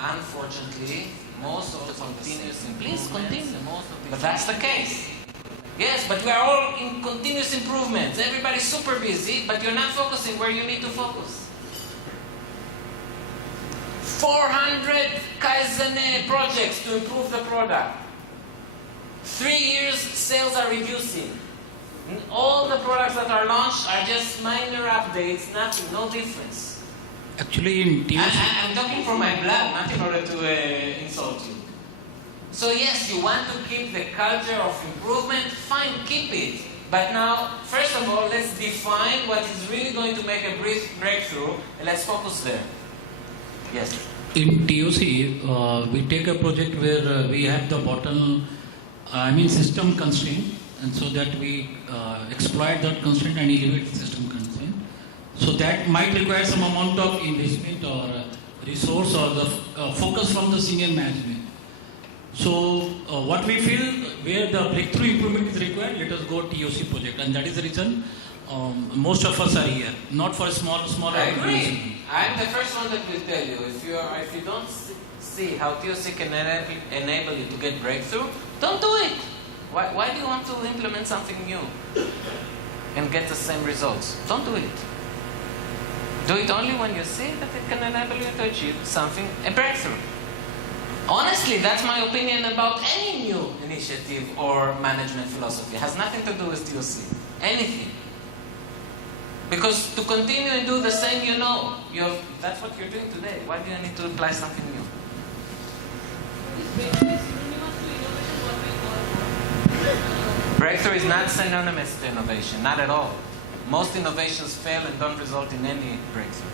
unfortunately, most of the continuous improvements, please continue. But that's the case. Yes, but we are all in continuous improvements. Everybody's super busy, but you're not focusing where you need to focus. 400 Kaizen projects to improve the product. 3 years, sales are reducing. All the products that are launched are just minor updates, nothing, no difference. Actually, in I'm talking from my blood, not in order to insult you. So yes, you want to keep the culture of improvement, fine, keep it. But now, first of all, let's define what is really going to make a breakthrough, and let's focus there. Yes? In TOC, we take a project where we have the system constraint, and so that we exploit that constraint and elevate the system constraint. So that might require some amount of investment or resource or the focus from the senior management. So what we feel where the breakthrough improvement is required, let us go TOC project, and that is the reason most of us are here, not for a small I agree. I'm the first one that will tell you, if you don't see how TOC can enable you to get breakthrough, don't do it. Why do you want to implement something new and get the same results? Don't do it. Do it only when you see that it can enable you to achieve something, a breakthrough. Honestly, that's my opinion about any new initiative or management philosophy. It has nothing to do with TOC. Anything. Because to continue and do the same, that's what you're doing today. Why do you need to apply something new? Breakthrough is not synonymous to innovation, not at all. Most innovations fail and don't result in any breakthrough.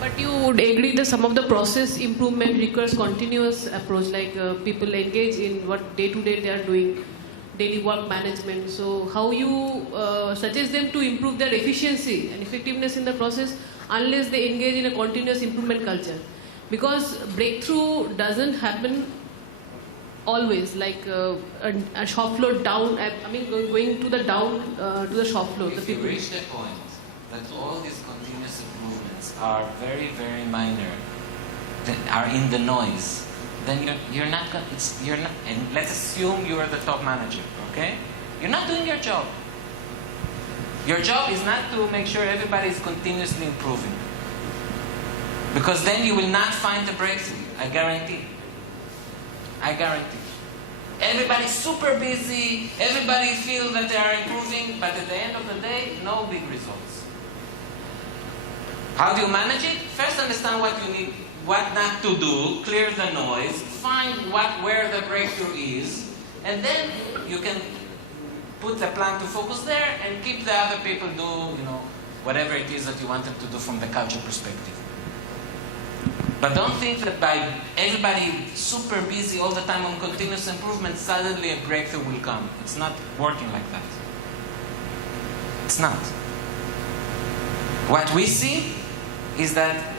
But you would agree that some of the process improvement requires continuous approach, like people engage in what day-to-day they are doing, daily work management. So how you suggest them to improve their efficiency and effectiveness in the process unless they engage in a continuous improvement culture? Because breakthrough doesn't happen always, like a shop floor down, going to the shop floor. If you reach the point that all these continuous improvements are very, very minor, that are in the noise, then you're not, and let's assume you are the top manager, okay? You're not doing your job. Your job is not to make sure everybody is continuously improving. Because then you will not find the breakthrough, I guarantee. I guarantee. Everybody's super busy, everybody feels that they are improving, but at the end of the day, no big results. How do you manage it? First understand what you need, what not to do, clear the noise, find where the breakthrough is, and then you can put the plan to focus there and keep the other people do, whatever it is that you want them to do from the culture perspective. But don't think that by everybody super busy all the time on continuous improvement, suddenly a breakthrough will come. It's not working like that. It's not. What we see is that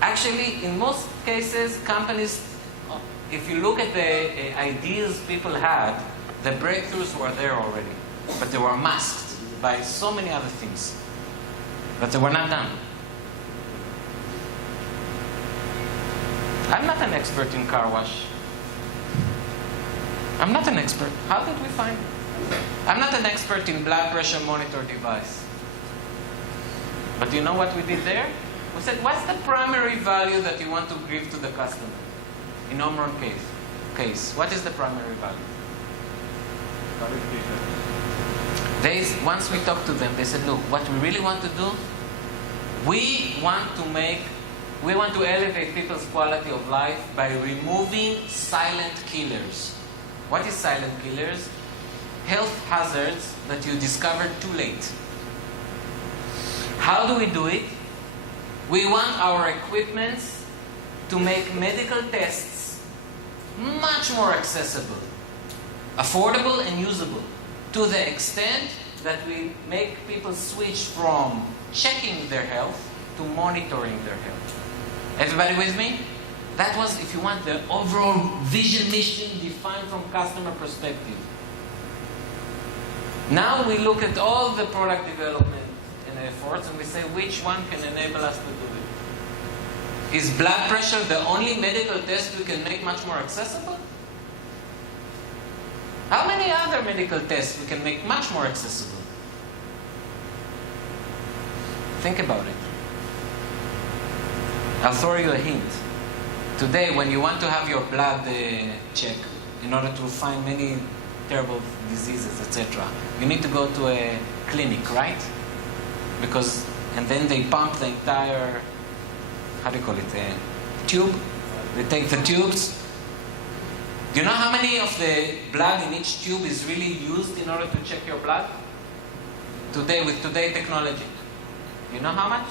actually in most cases, companies, if you look at the ideas people had, the breakthroughs were there already. But they were masked by so many other things that they were not done. I'm not an expert in car wash. I'm not an expert. How did we find it? I'm not an expert in blood pressure monitor device. But you know what we did there? We said, what's the primary value that you want to give to the customer? In Omron case, what is the primary value? Once we talked to them, they said, look, what we really want to do, we want to elevate people's quality of life by removing silent killers. What is silent killers? Health hazards that you discovered too late. How do we do it? We want our equipments to make medical tests much more accessible, affordable and usable, to the extent that we make people switch from checking their health to monitoring their health. Everybody with me? That was, if you want, the overall vision, mission defined from customer perspective. Now we look at all the product development and efforts and we say which one can enable us to do it. Is blood pressure the only medical test we can make much more accessible? How many other medical tests we can make much more accessible? Think about it. I'll throw you a hint. Today, when you want to have your blood checked in order to find many terrible diseases, etc., you need to go to a clinic, right? And then they pump the entire, how do you call it, tube? They take the tubes. Do you know how many of the blood in each tube is really used in order to check your blood? Today, with today's technology. You know how much?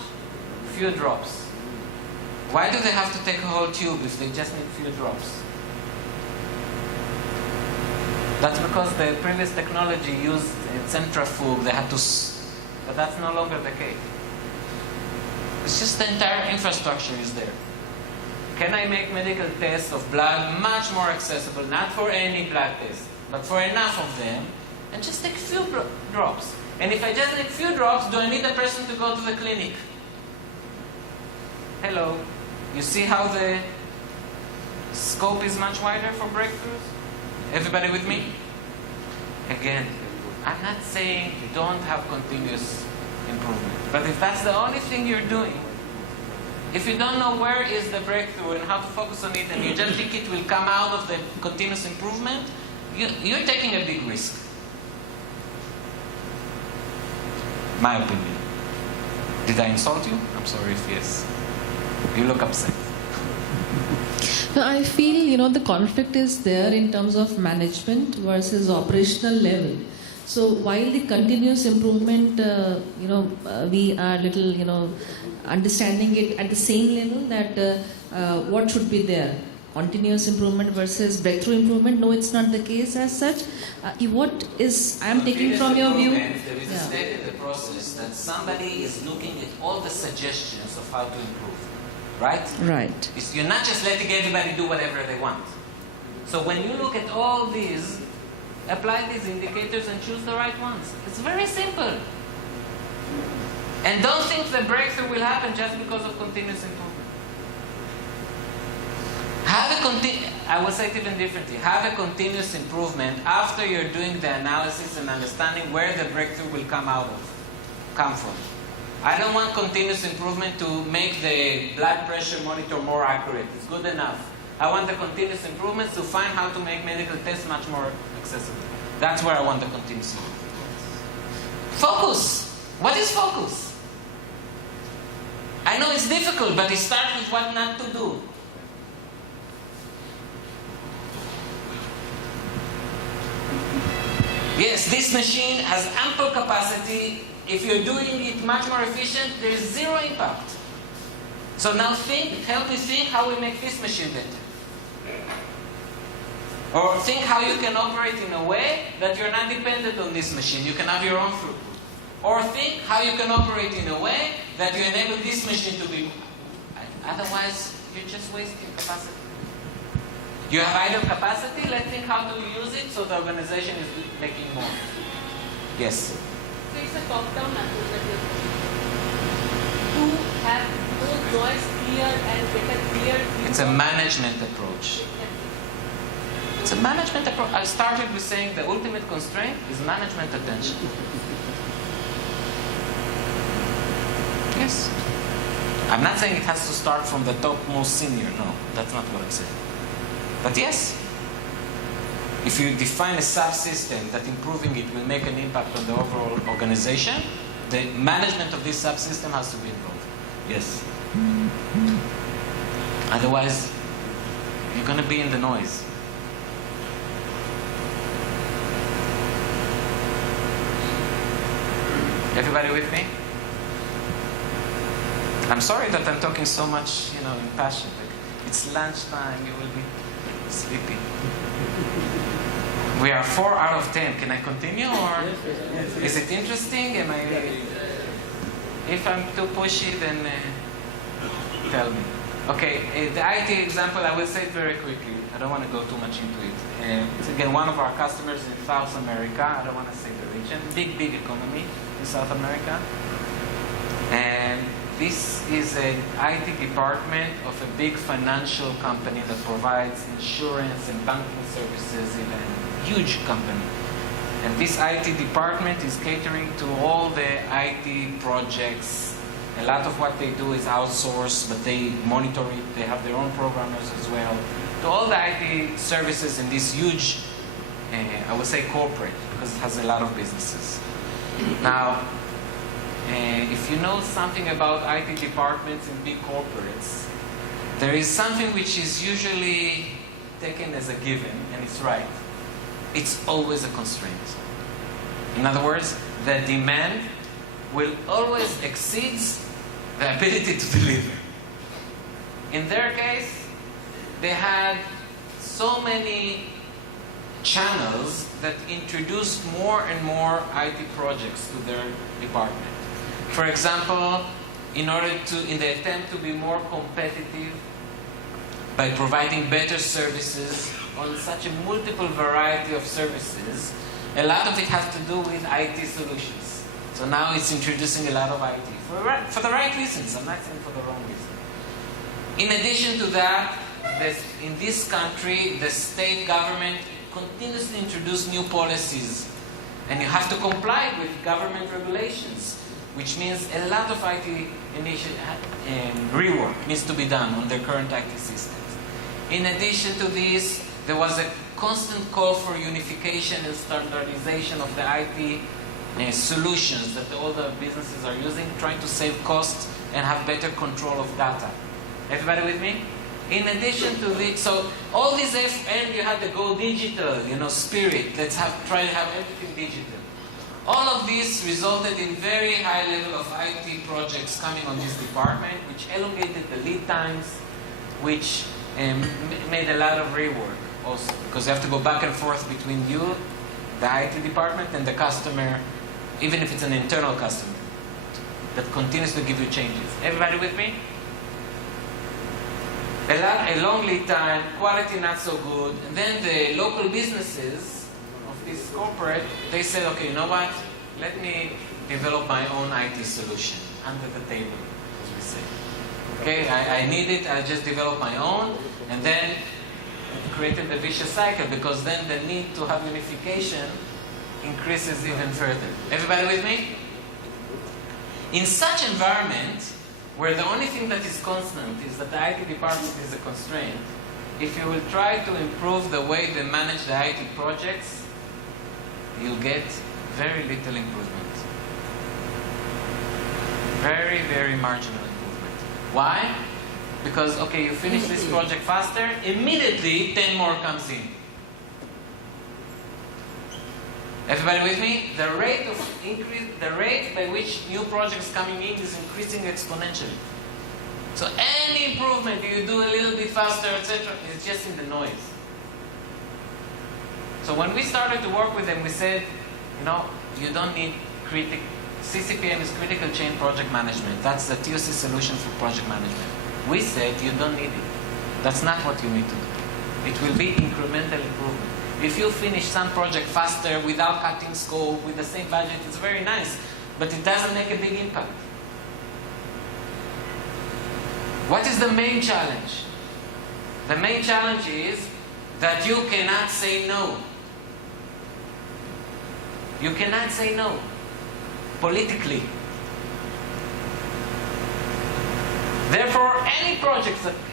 Few drops. Why do they have to take a whole tube if they just need few drops? That's because the previous technology used a centrifuge. They had to, but that's no longer the case. It's just the entire infrastructure is there. Can I make medical tests of blood much more accessible? Not for any blood test, but for enough of them, and just take few drops. And if I just need few drops, do I need a person to go to the clinic? Hello. You see how the scope is much wider for breakthroughs? Everybody with me? Again, I'm not saying don't have continuous improvement. But if that's the only thing you're doing, if you don't know where is the breakthrough and how to focus on it, and you just think it will come out of the continuous improvement, you're taking a big risk. My opinion. Did I insult you? I'm sorry if yes. You look upset. No, I feel, the conflict is there in terms of management versus operational level. So while the continuous improvement, we are little, understanding it at the same level that what should be there. Continuous improvement versus breakthrough improvement. No, it's not the case as such. What is, I am taking from your view. There is a step in the process that somebody is looking at all the suggestions of how to improve. Right? Right. You're not just letting everybody do whatever they want. So when you look at all these, apply these indicators and choose the right ones. It's very simple. And don't think the breakthrough will happen just because of continuous improvement. I will say it even differently. Have a continuous improvement after you're doing the analysis and understanding where the breakthrough will come from. I don't want continuous improvement to make the blood pressure monitor more accurate. It's good enough. I want the continuous improvements to find how to make medical tests much more accessible. That's where I want the continuous improvement. Focus. What is focus? I know it's difficult, but it starts with what not to do. Yes, this machine has ample capacity. If you're doing it much more efficient, there is zero impact. So now help me think how we make this machine better. Or think how you can operate in a way that you're not dependent on this machine. You can have your own throughput. Or think how you can operate in a way that you enable this machine to be... Otherwise, you're just wasting capacity. You have idle capacity, let's think how to use it so the organization is making more. Yes? So it's a top-down approach that you're to have those noise clear and get a clear view. It's a management approach. It's a management approach. I started with saying the ultimate constraint is management attention. Yes. I'm not saying it has to start from the topmost senior. No, that's not what I'm saying. But yes, if you define a subsystem that improving it will make an impact on the overall organization, the management of this subsystem has to be involved. Yes. Otherwise, you're going to be in the noise. Everybody with me? I'm sorry that I'm talking so much, in passion. It's lunchtime, you will be sleepy. We are 4 out of 10. Can I continue, or is it interesting? If I'm too pushy, then tell me. Okay, the IT example, I will say it very quickly. I don't want to go too much into it. It's again one of our customers in South America. I don't want to say the region. Big economy in South America. And This is an IT department of a big financial company that provides insurance and banking services in a huge company. And this IT department is catering to all the IT projects. A lot of what they do is outsourced, but they monitor it. They have their own programmers as well. To all the IT services in this huge, I would say corporate, because it has a lot of businesses. Now, if you know something about IT departments in big corporates, there is something which is usually taken as a given, and it's right. It's always a constraint. In other words, the demand will always exceed the ability to deliver. In their case, they had so many channels that introduced more and more IT projects to their department. For example, in the attempt to be more competitive by providing better services on such a multiple variety of services, a lot of it has to do with IT solutions. So now it's introducing a lot of IT for the right reasons. I'm not saying for the wrong reason. In addition to that, in this country, the state government continuously introduces new policies, and you have to comply with government regulations, which means a lot of IT rework needs to be done on their current IT systems. In addition to this, there was a constant call for unification and standardization of the IT solutions that all the businesses are using, trying to save costs and have better control of data. Everybody with me? In addition to this, so all these and you had the go digital, spirit. Let's try to have everything digital. All of this resulted in very high level of IT projects coming on this department, which elongated the lead times, which made a lot of rework also, because you have to go back and forth between you, the IT department, and the customer, even if it's an internal customer that continues to give you changes. Everybody with me? A long lead time, quality not so good, and then the local businesses of this corporate, they said, okay, you know what? Let me develop my own IT solution under the table, as we say. Okay, I need it, I just develop my own, and then it created a vicious cycle, because then the need to have unification increases even further. Everybody with me? In such environment, where the only thing that is constant is that the IT department is a constraint, if you will try to improve the way they manage the IT projects, you'll get very little improvement. Very, very marginal improvement. Why? Because, okay, you finish this project faster, immediately 10 more comes in. Everybody with me? The rate of increase, the rate by which new projects coming in is increasing exponentially. So any improvement you do a little bit faster, etc., is just in the noise. So when we started to work with them, we said, you don't need CCPM is critical chain project management. That's the TOC solution for project management. We said you don't need it. That's not what you need to do. It will be incremental improvement. If you finish some project faster without cutting scope, with the same budget, it's very nice, but it doesn't make a big impact. What is the main challenge? The main challenge is that you cannot say no. You cannot say no politically. Therefore,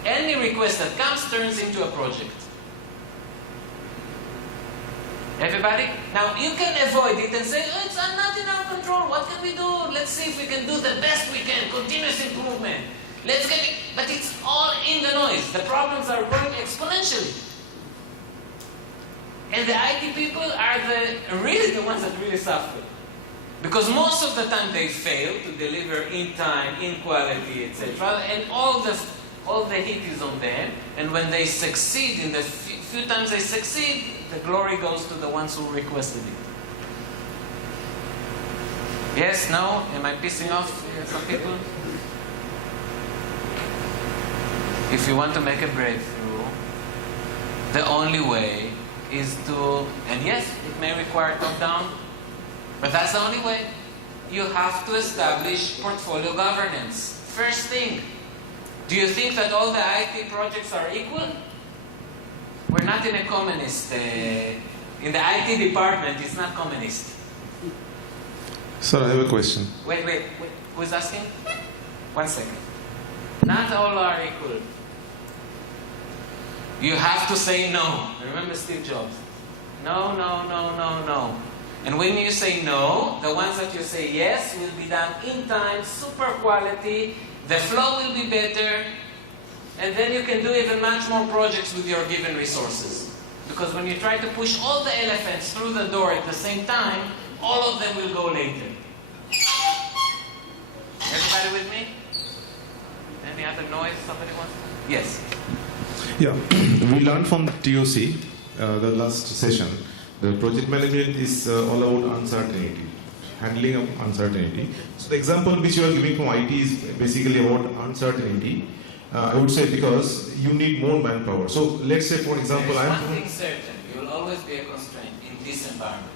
any request that comes turns into a project. Everybody? Now, you can avoid it and say, it's not in our control. What can we do? Let's see if we can do the best we can. Continuous improvement. Let's get it. But it's all in the noise. The problems are growing exponentially. And the IT people are really the ones that really suffer. Because most of the time they fail to deliver in time, in quality, etc. And all the heat is on them. And when they succeed, in the few times they succeed, the glory goes to the ones who requested it. Yes? No? Am I pissing off some people? If you want to make a breakthrough, the only way is to, and yes, it may require top-down, but that's the only way. You have to establish portfolio governance. first thing. Do you think that all the IT projects are equal? We're not in a communist. In the IT department, it's not communist. Sir, I have a question. Wait. Who's asking? 1 second. Not all are equal. You have to say no. Remember Steve Jobs? No. And when you say no, the ones that you say yes will be done in time, super quality, the flow will be better, and then you can do even much more projects with your given resources. Because when you try to push all the elephants through the door at the same time, all of them will go later. Everybody with me? Any other noise somebody wants? Yes. Yeah, we learned from TOC, the last session. The project management is all about uncertainty, handling of uncertainty. So the example which you are giving from IT is basically about uncertainty. I would say because you need more manpower. So let's say, for example, There's one thing certain, you will always be a constraint in this environment.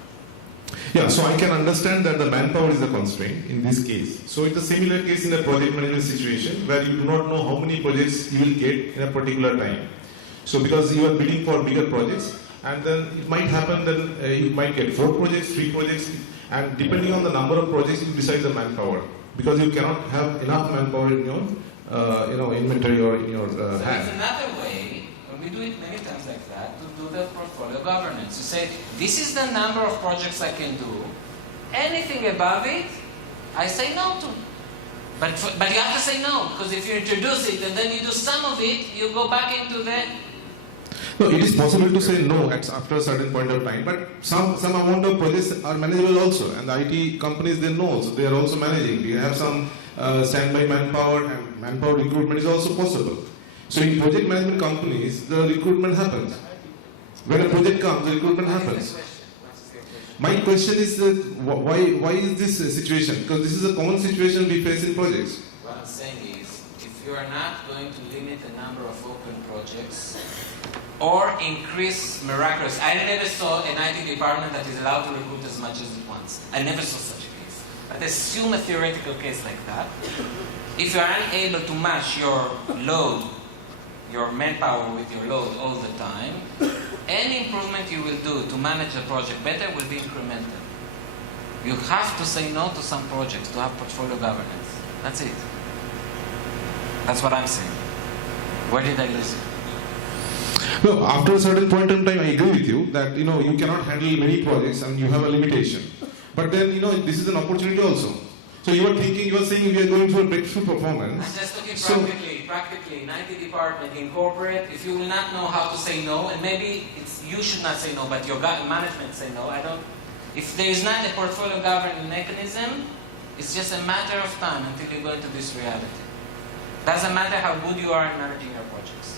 Yeah, so I can understand that the manpower is a constraint in this case. So it's a similar case in a project management situation where you do not know how many projects you will get in a particular time. So because you are bidding for bigger projects, and then it might happen that you might get 4 projects, 3 projects, and depending on the number of projects, you decide the manpower. Because you cannot have enough manpower in your inventory or in your hand. There's another way, and we do it many times like that, to do the portfolio governance. You say, this is the number of projects I can do. Anything above it, I say no to. But you have to say no, because if you introduce it and then you do some of it, you go back into the... No, it is possible to say no after a certain point of time, but some amount of projects are manageable also, and the IT companies, they know also, they are also managing. You have some standby manpower, and manpower recruitment is also possible. So in project management companies, the recruitment happens. When a project comes, the recruitment happens. My question is why is this situation? Because this is a common situation we face in projects. What I'm saying is, if you are not going to limit the number of open projects, or increase miraculous. I never saw an IT department that is allowed to recruit as much as it wants. I never saw such a case. But assume a theoretical case like that. If you are unable to match your load, your manpower with your load all the time, any improvement you will do to manage the project better will be incremental. You have to say no to some projects to have portfolio governance. That's it. That's what I'm saying. Where did I lose it? No, after a certain point in time, I agree with you that you cannot handle many projects and you have a limitation. But then this is an opportunity also. So you are saying we are going through a breakthrough performance. I'm just looking practically, in IT department, in corporate, if you will not know how to say no, and maybe you should not say no, but your management say no. If there is not a portfolio governing mechanism, it's just a matter of time until you go into this reality. Doesn't matter how good you are in managing your projects.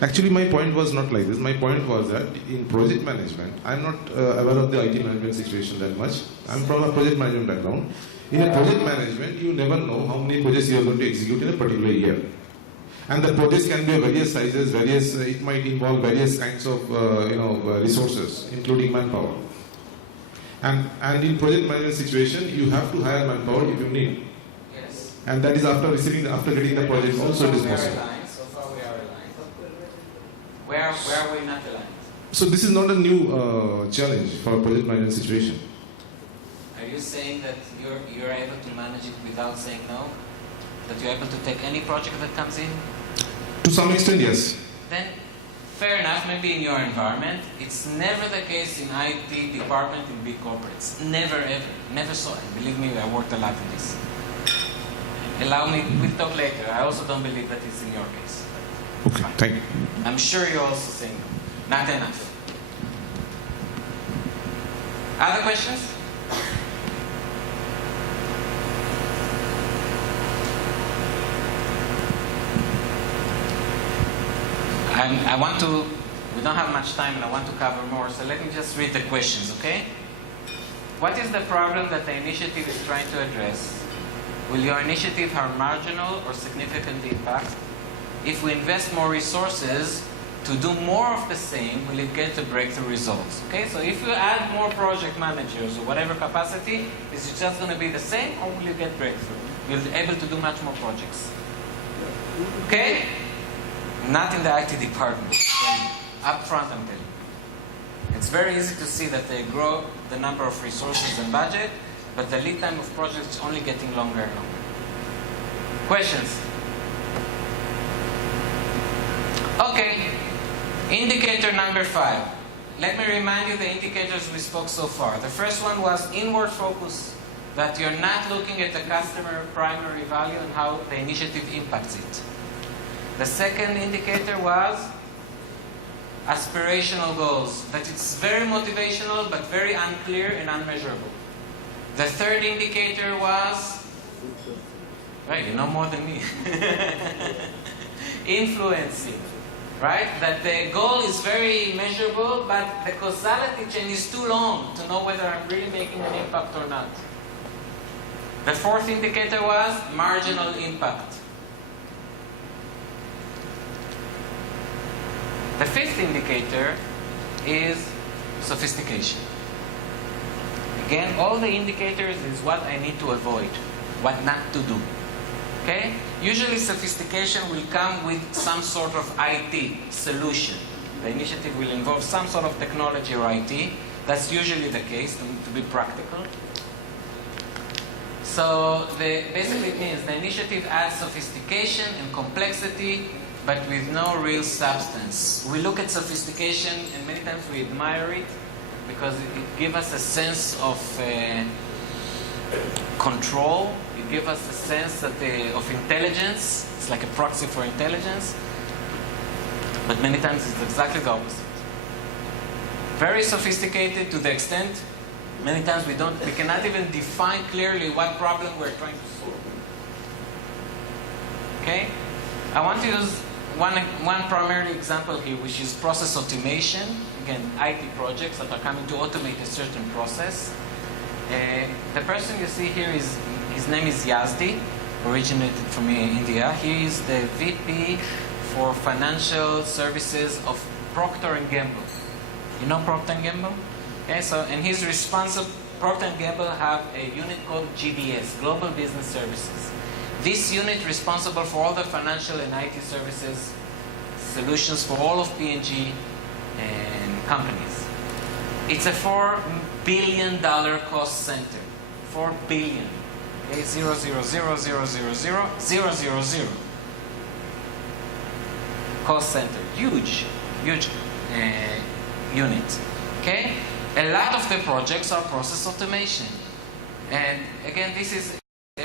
Actually, my point was not like this. My point was that in project management, I'm not aware of the IT management situation that much. I'm from a project management background. In a project management, you never know how many projects you are going to execute in a particular year. And the projects can be of various sizes, it might involve various kinds of resources, including manpower. And in project management situation, you have to hire manpower if you need. Yes. And that is after getting the project also it is possible. So far we are aligned. Where are we not aligned? So this is not a new challenge for a project management situation. Are you saying that you're able to manage it without saying no? That you're able to take any project that comes in? To some extent, yes. Then, fair enough, maybe in your environment. It's never the case in IT department in big corporates. Never, ever. Never saw it. Believe me, I worked a lot in this. Allow me, we'll talk later. I also don't believe that it's in your case. Okay, thank you. I'm sure you're also saying no. Not enough. Other questions? We don't have much time and I want to cover more, so let me just read the questions, okay? What is the problem that the initiative is trying to address? Will your initiative have marginal or significant impact? If we invest more resources to do more of the same, will it get to breakthrough results? Okay, so if you add more project managers or whatever capacity, is it just going to be the same or will you get breakthrough? You'll be able to do much more projects. Okay? Not in the IT department. Up front, I'm telling you. It's very easy to see that they grow the number of resources and budget, but the lead time of projects is only getting longer and longer. Questions? Okay. Indicator number 5. Let me remind you the indicators we spoke so far. The first one was inward focus, that you're not looking at the customer primary value and how the initiative impacts it. The second indicator was aspirational goals, that it's very motivational but very unclear and unmeasurable. The third indicator was, right, you know more than me, influencing. Right? That the goal is very measurable, but the causality chain is too long to know whether I'm really making an impact or not. The fourth indicator was marginal impact. The fifth indicator is sophistication. Again, all the indicators is what I need to avoid, what not to do. Okay? Usually sophistication will come with some sort of IT solution. The initiative will involve some sort of technology or IT. That's usually the case, to be practical. So basically it means the initiative adds sophistication and complexity, but with no real substance. We look at sophistication and many times we admire it because it gives us a sense of control. It gives us a sense that of intelligence. It's like a proxy for intelligence. But many times it's exactly the opposite. Very sophisticated to the extent many times we cannot even define clearly what problem we're trying to solve. Okay? I want to use one primary example here, which is process automation. Again, IT projects that are coming to automate a certain process. The person you see here his name is Yazdi, originated from India. He is the VP for Financial Services of Procter & Gamble. You know Procter & Gamble? Okay, and he's responsible. Procter & Gamble have a unit called GBS, Global Business Services. This unit responsible for all the financial and IT services solutions for all of P&G and companies. It's a $4 billion cost center. 4 billion. Okay, 0, 0, 0, 0, 0, 0, 0, 0, 0. Cost center. Huge unit. Okay? A lot of the projects are process automation. And again, this is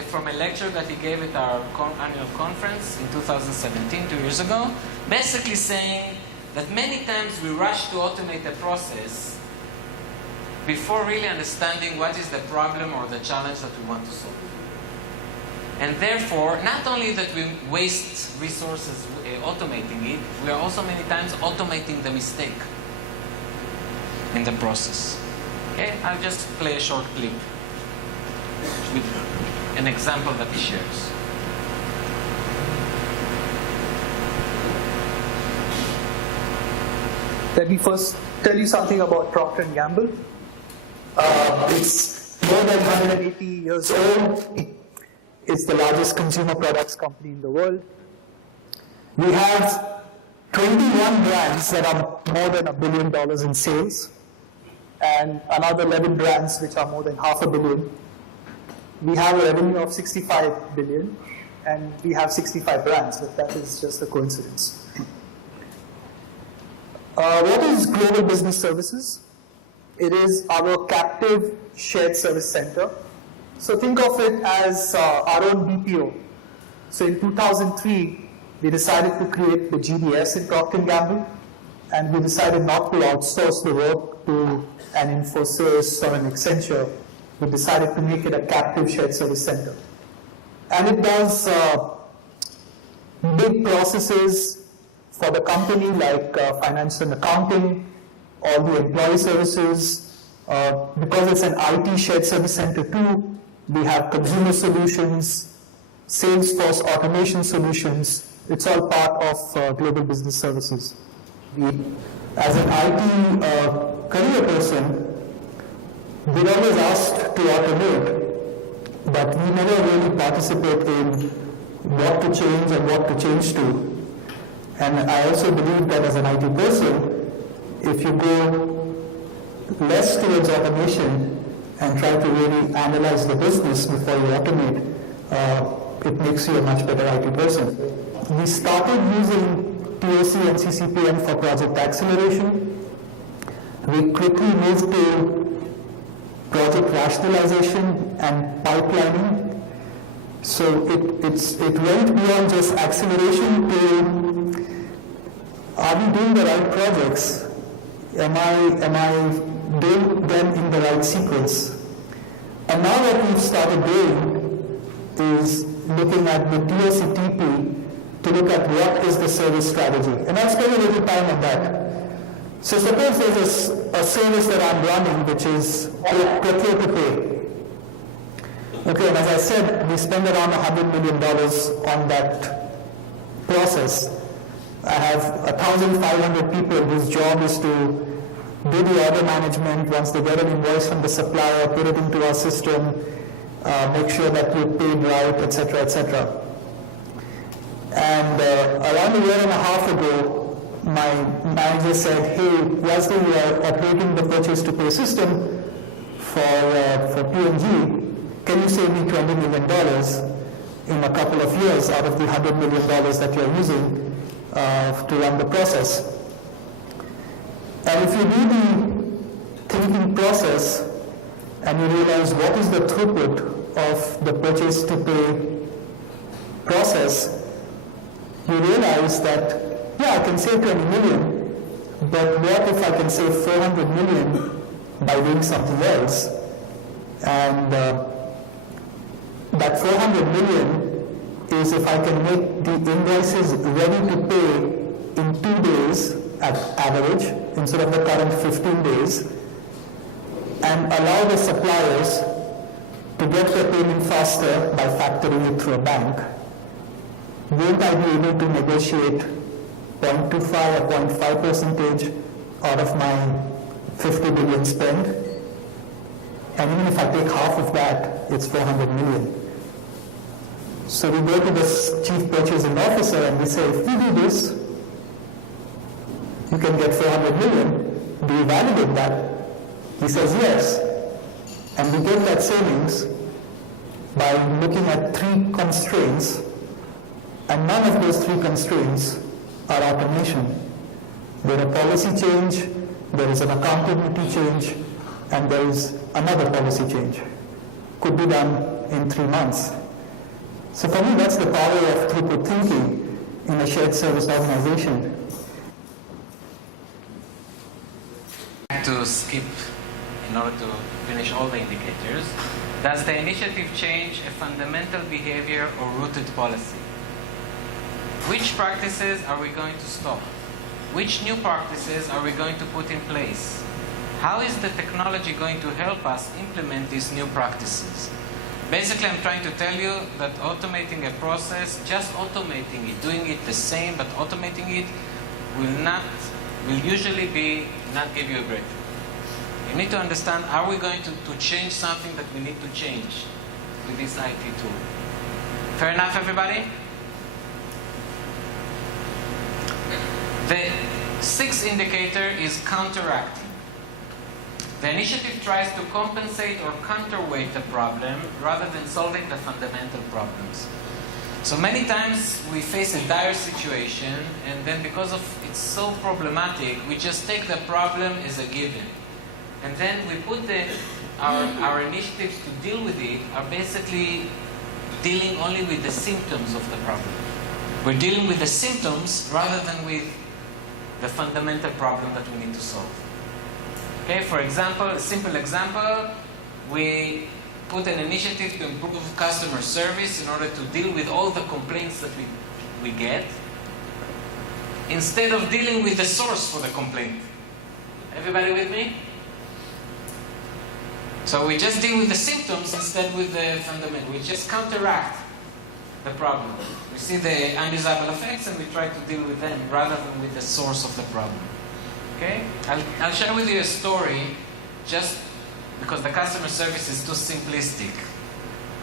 from a lecture that he gave at our annual conference in 2017, 2 years ago, basically saying that many times we rush to automate a process before really understanding what is the problem or the challenge that we want to solve. And therefore, not only that we waste resources automating it, we are also many times automating the mistake in the process. Okay, I'll just play a short clip with an example that he shares. Let me first tell you something about Procter & Gamble. It's more than 180 years old. It's the largest consumer products company in the world. We have 21 brands that are more than $1 billion in sales, and another 11 brands which are more than $500 million. We have a revenue of 65 billion, and we have 65 brands, but that is just a coincidence. What is Global Business Services? It is our captive shared service center. So think of it as our own BPO. So in 2003, we decided to create the GDS in Procter & Gamble, and we decided not to outsource the work to an Infosys or an Accenture. We decided to make it a captive shared service center. And it does big processes for the company like finance and accounting, all the employee services. Because it's an IT shared service center too, we have consumer solutions, Salesforce automation solutions. It's all part of Global Business Services. As an IT career person, we're always asked to automate, but we never really participate in what to change and what to change to. And I also believe that as an IT person, if you go less towards automation and try to really analyze the business before you automate, it makes you a much better IT person. We started using TOC and CCPM for project acceleration. We quickly moved to project rationalization and pipelining. So it went beyond just acceleration to, are we doing the right projects? Am I doing them in the right sequence? And now what we've started doing is looking at the TOC-TP to look at what is the service strategy. And I'll spend a little time on that. So suppose there's a service that I'm running which is procure to pay. Okay, and as I said, we spend around $100 million on that process. I have 1,500 people whose job is to do the order management. Once they get an invoice from the supplier, put it into our system, make sure that we're paid right, etc., etc. And around a year and a half ago, my manager said, hey, Wesley, we are operating the purchase to pay system for P&G. Can you save me $20 million in a couple of years out of the $100 million that you're using to run the process? And if you do the thinking process and you realize what is the throughput of the purchase to pay process, you realize that, yeah, I can save 20 million, but what if I can save 400 million by doing something else? And that 400 million is if I can make the invoices ready to pay in 2 days at average, instead of the current 15 days, and allow the suppliers to get their payment faster by factoring it through a bank. Won't I be able to negotiate 0.25 or 0.5% out of my 50 billion spend? And even if I take half of that, it's 400 million. So we go to the chief purchasing officer and we say, if we do this, you can get 400 million. Do you validate that? He says yes. And we get that savings by looking at 3 constraints, and none of those 3 constraints are automation. They're a policy change, there is an accountability change, and there is another policy change. Could be done in 3 months. So for me, that's the power of throughput thinking in a shared service organization. To skip in order to finish all the indicators. Does the initiative change a fundamental behavior or rooted policy? Which practices are we going to stop? Which new practices are we going to put in place? How is the technology going to help us implement these new practices? Basically, I'm trying to tell you that automating a process, just automating it, doing it the same, but automating it will usually not give you a breakthrough. You need to understand, are we going to change something that we need to change with this IT tool? Fair enough, everybody? The 6th indicator is counteracting. The initiative tries to compensate or counterweight the problem rather than solving the fundamental problems. So many times we face a dire situation, and then because of it's so problematic, we just take the problem as a given. And then we put our initiatives to deal with it are basically dealing only with the symptoms of the problem. We're dealing with the symptoms rather than with the fundamental problem that we need to solve. Okay, for example, a simple example, we put an initiative to improve customer service in order to deal with all the complaints that we get, instead of dealing with the source for the complaint. Everybody with me? So we just deal with the symptoms instead with the fundamental. We just counteract the problem. We see the undesirable effects and we try to deal with them rather than with the source of the problem. Okay? I'll share with you a story just because the customer service is too simplistic.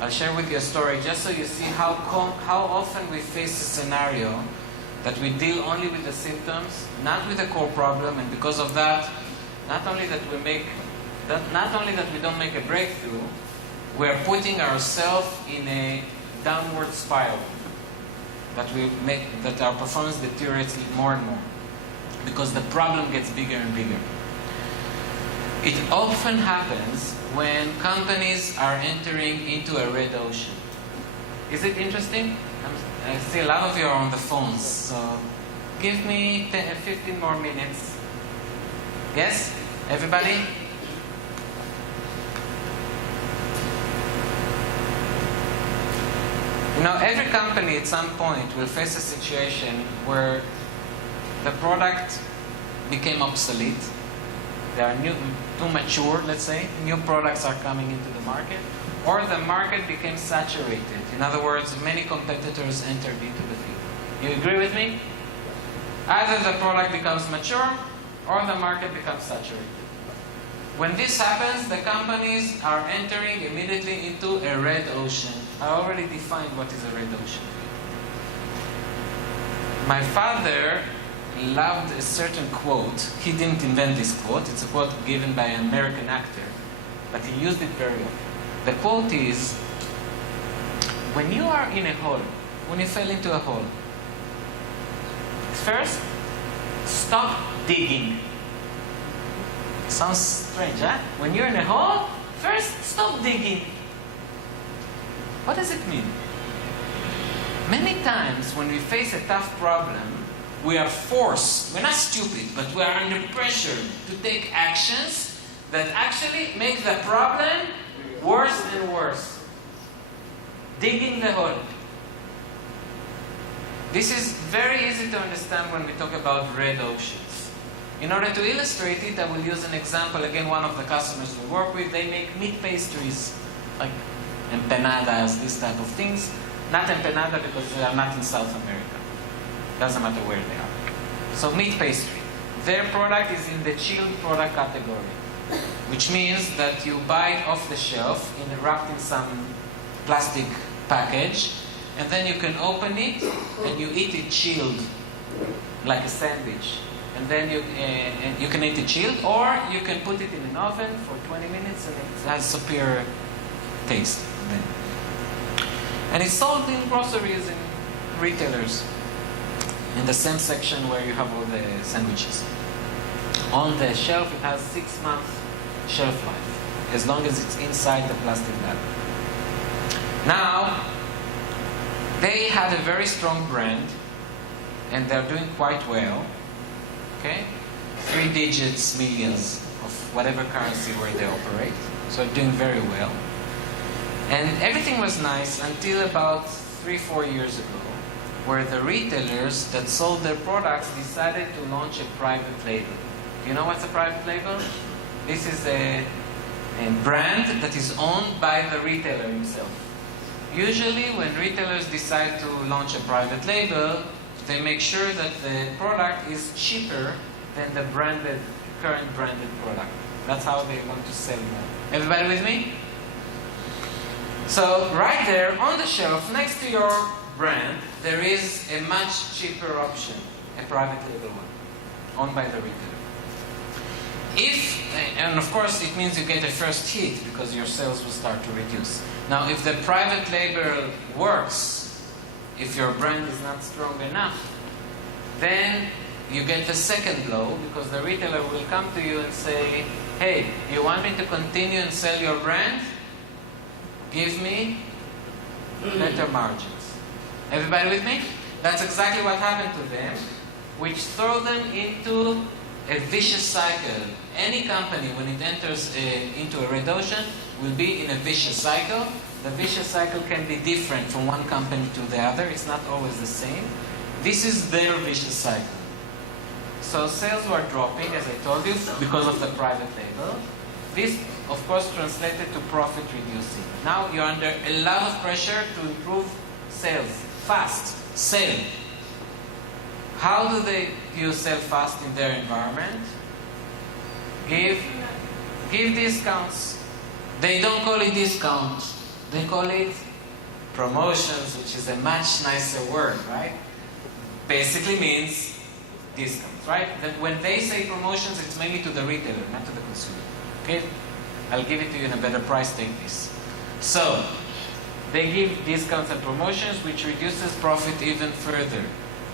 I'll share with you a story just so you see how often we face a scenario that we deal only with the symptoms, not with the core problem, and because of that, not only that we don't make a breakthrough, we are putting ourselves in a downward spiral that our performance deteriorates more and more because the problem gets bigger and bigger. It often happens when companies are entering into a red ocean. Is it interesting? I see a lot of you are on the phones, so give me 15 more minutes. Yes? Everybody? You know, every company at some point will face a situation where the product became obsolete. They are too mature, let's say. New products are coming into the market. Or the market became saturated. In other words, many competitors entered into the field. You agree with me? Either the product becomes mature or the market becomes saturated. When this happens, the companies are entering immediately into a red ocean. I already defined what is a red ocean. My father loved a certain quote. He didn't invent this quote. It's a quote given by an American actor, but he used it very often. The quote is, when you are in a hole, when you fell into a hole, first, stop digging. Sounds strange, huh? When you're in a hole, first, stop digging. What does it mean? Many times when we face a tough problem, we are forced, we're not stupid, but we are under pressure to take actions that actually make the problem worse and worse. Digging the hole. This is very easy to understand when we talk about red oceans. In order to illustrate it, I will use an example. Again, one of the customers we work with, they make meat pastries, like empanadas, this type of things. Not empanada because they are not in South America. Doesn't matter where they are. So meat pastry. Their product is in the chilled product category, which means that you buy it off the shelf, wrapped in some plastic package, and then you can open it and you eat it chilled, like a sandwich. And then you can eat it chilled, or you can put it in an oven for 20 minutes and it has superior taste. And it's sold in groceries and retailers, in the same section where you have all the sandwiches. On the shelf, it has 6 months shelf life, as long as it's inside the plastic bag. Now, they had a very strong brand, and they're doing quite well. Okay? 3 digits, millions of whatever currency where they operate. So they're doing very well. And everything was nice until about 3-4 years ago, where the retailers that sold their products decided to launch a private label. Do you know what's a private label? This is a brand that is owned by the retailer himself. Usually when retailers decide to launch a private label, they make sure that the product is cheaper than the current branded product. That's how they want to sell more. Everybody with me? So right there on the shelf next to your brand, there is a much cheaper option, a private label one, owned by the retailer. And of course it means you get a first hit because your sales will start to reduce. Now if the private label works, if your brand is not strong enough, then you get the second blow because the retailer will come to you and say, hey, you want me to continue and sell your brand? Give me better margins. Everybody with me? That's exactly what happened to them, which throw them into a vicious cycle. Any company, when it enters into a red ocean, will be in a vicious cycle. The vicious cycle can be different from one company to the other. It's not always the same. This is their vicious cycle. So sales were dropping, as I told you, because of the private label. This, of course, translated to profit reducing. Now you're under a lot of pressure to improve sales. Fast. Sell. How do you sell fast in their environment? Give discounts. They don't call it discounts. They call it promotions, which is a much nicer word, right? Basically means discounts, right? That when they say promotions, it's mainly to the retailer, not to the consumer. Okay? I'll give it to you in a better price, take this. So, they give discounts and promotions, which reduces profit even further.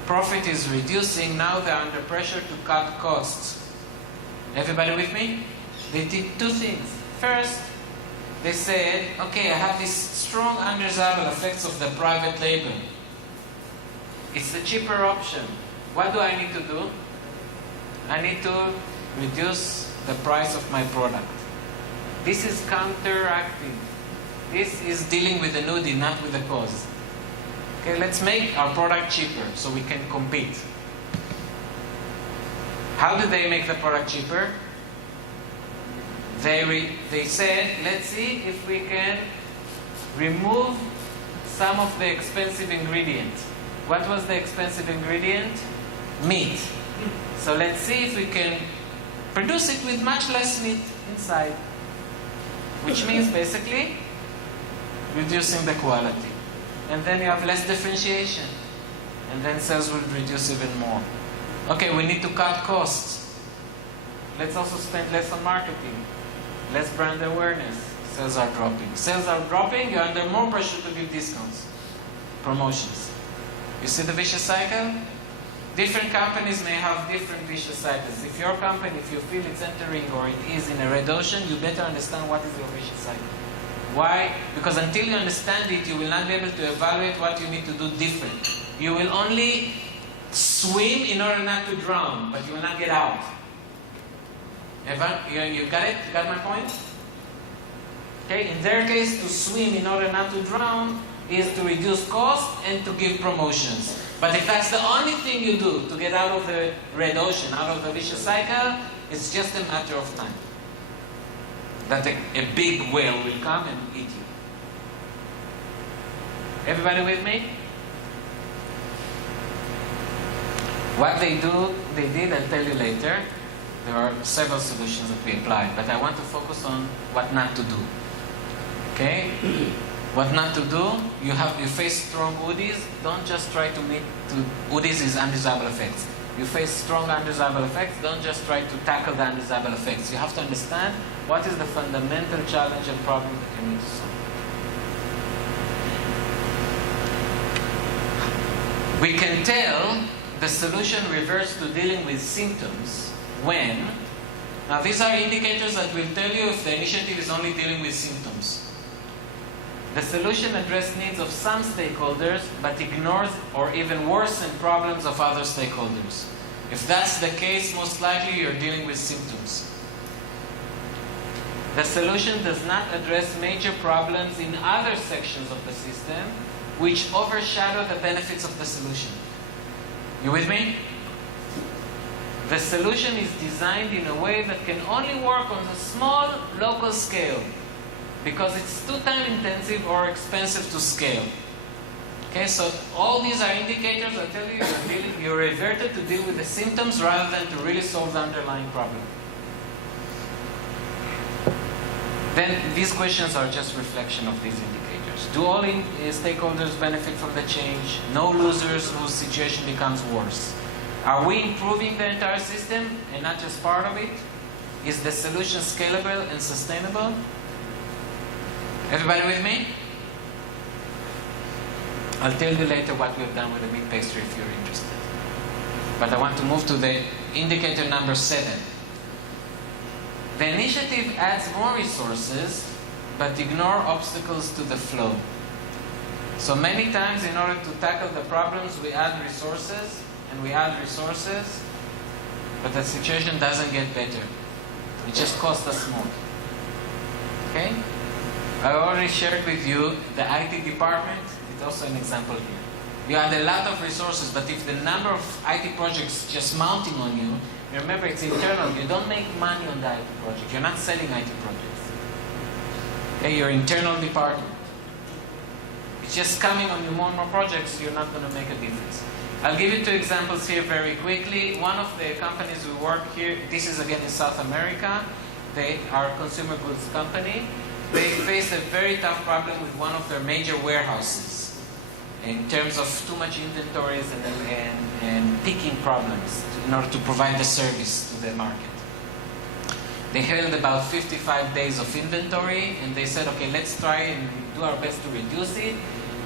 Profit is reducing, now they're under pressure to cut costs. Everybody with me? They did two things. First, they said, okay, I have these strong undesirable effects of the private label. It's the cheaper option. What do I need to do? I need to reduce the price of my product. This is counteracting. This is dealing with the nudie, not with the cause. Okay, let's make our product cheaper so we can compete. How do they make the product cheaper? They said, let's see if we can remove some of the expensive ingredients. What was the expensive ingredient? Meat. So let's see if we can produce it with much less meat inside. Which means basically reducing the quality. And then you have less differentiation. And then sales will reduce even more. Okay, we need to cut costs. Let's also spend less on marketing. Less brand awareness. Sales are dropping. Sales are dropping, you're under more pressure to give discounts. Promotions. You see the vicious cycle? Different companies may have different vicious cycles. If your company, if you feel it's entering or it is in a red ocean, you better understand what is your vicious cycle. Why? Because until you understand it, you will not be able to evaluate what you need to do different. You will only swim in order not to drown, but you will not get out. You got it? You got my point? Okay, in their case, to swim in order not to drown is to reduce cost and to give promotions. But if that's the only thing you do to get out of the red ocean, out of the vicious cycle, it's just a matter of time. That a big whale will come and eat you. Everybody with me? What they did, I'll tell you later. There are several solutions that we applied, but I want to focus on what not to do. Okay? What not to do, you face strong UDIs, don't just try to meet UDIs is undesirable effects. You face strong undesirable effects, don't just try to tackle the undesirable effects. You have to understand what is the fundamental challenge and problem that you need to solve. We can tell the solution reverts to dealing with symptoms when, now these are indicators that will tell you if the initiative is only dealing with symptoms. The solution addresses needs of some stakeholders, but ignores or even worsens problems of other stakeholders. If that's the case, most likely you're dealing with symptoms. The solution does not address major problems in other sections of the system, which overshadow the benefits of the solution. You with me? The solution is designed in a way that can only work on a small local scale because it's too time intensive or expensive to scale. Okay, so all these are indicators that tell you you're reverted to deal with the symptoms rather than to really solve the underlying problem. Then these questions are just reflection of these indicators. Do all stakeholders benefit from the change? No losers whose situation becomes worse. Are we improving the entire system and not just part of it? Is the solution scalable and sustainable? Everybody with me? I'll tell you later what we've done with the meat pastry if you're interested. But I want to move to the indicator number 7. The initiative adds more resources, but ignore obstacles to the flow. So many times in order to tackle the problems, we add resources, but the situation doesn't get better. It just costs us more. Okay? I already shared with you the IT department. It's also an example here. You add a lot of resources, but if the number of IT projects just mounting on you, remember it's internal. You don't make money on the IT project. You're not selling IT projects. Okay, your internal department. It's just coming on you more and more projects, you're not going to make a difference. I'll give you 2 examples here very quickly. One of the companies we work here, this is again in South America. They are a consumer goods company. they faced a very tough problem with one of their major warehouses in terms of too much inventories and picking problems in order to provide the service to the market. They held about 55 days of inventory, and they said, okay, let's try and do our best to reduce it.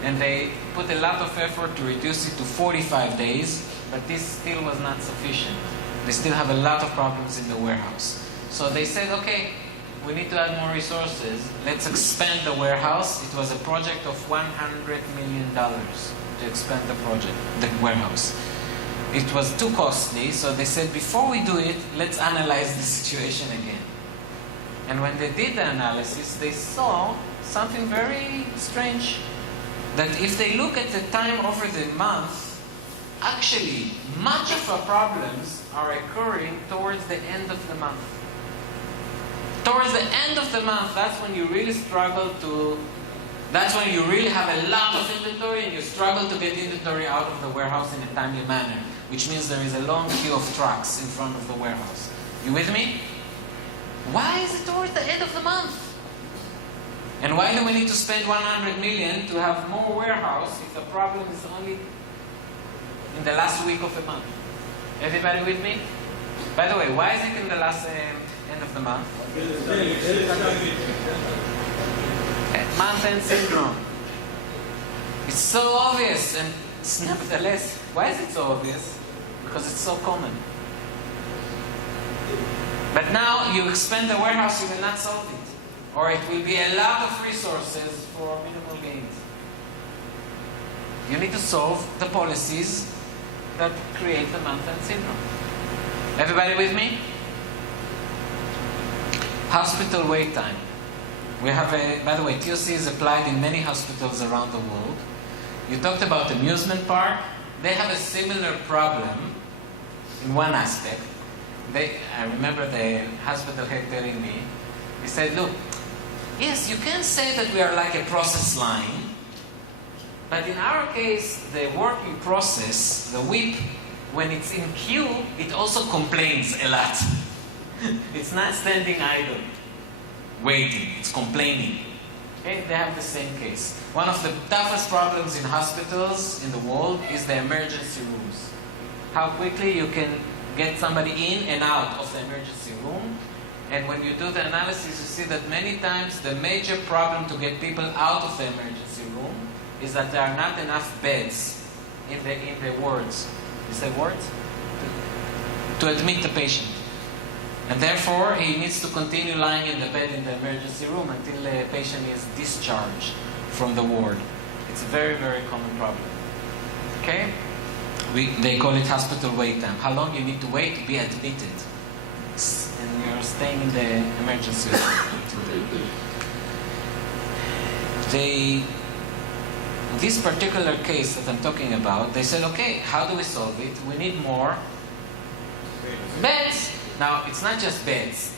And they put a lot of effort to reduce it to 45 days, but this still was not sufficient. They still have a lot of problems in the warehouse. So they said, okay, we need to add more resources. Let's expand the warehouse. It was a project of $100 million to expand the warehouse. It was too costly, so they said, before we do it, let's analyze the situation again. And when they did the analysis, they saw something very strange. That if they look at the time over the month, actually, much of our problems are occurring towards the end of the month. Towards the end of the month, that's when you really struggle to... That's when you really have a lot of inventory and you struggle to get inventory out of the warehouse in a timely manner, which means there is a long queue of trucks in front of the warehouse. You with me? Why is it towards the end of the month? And why do we need to spend $100 million to have more warehouse if the problem is only in the last week of the month? Everybody with me? By the way, why is it in the last end of the month? Month-end syndrome. It's so obvious, and nevertheless, why is it so obvious? Because it's so common. But now you expand the warehouse, you will not solve it. Or it will be a lot of resources for minimal gains. You need to solve the policies that create the month-end syndrome. Everybody with me? Hospital wait time. We have by the way, TOC is applied in many hospitals around the world. You talked about amusement park. They have a similar problem in one aspect. I remember the hospital head telling me, he said, look, yes, you can say that we are like a process line, but in our case, the working process, the whip, when it's in queue, it also complains a lot. It's not standing idle, waiting, it's complaining. Okay? They have the same case. One of the toughest problems in hospitals in the world is the emergency rooms. How quickly you can get somebody in and out of the emergency room. And when you do the analysis, you see that many times the major problem to get people out of the emergency room is that there are not enough beds in the wards. You say wards? To admit the patient. And therefore, he needs to continue lying in the bed in the emergency room until the patient is discharged from the ward. It's a very, very common problem. Okay? They call it hospital wait time. How long you need to wait to be admitted. And you're staying in the emergency room. This particular case that I'm talking about, they said, okay, how do we solve it? We need more beds. Now, it's not just beds.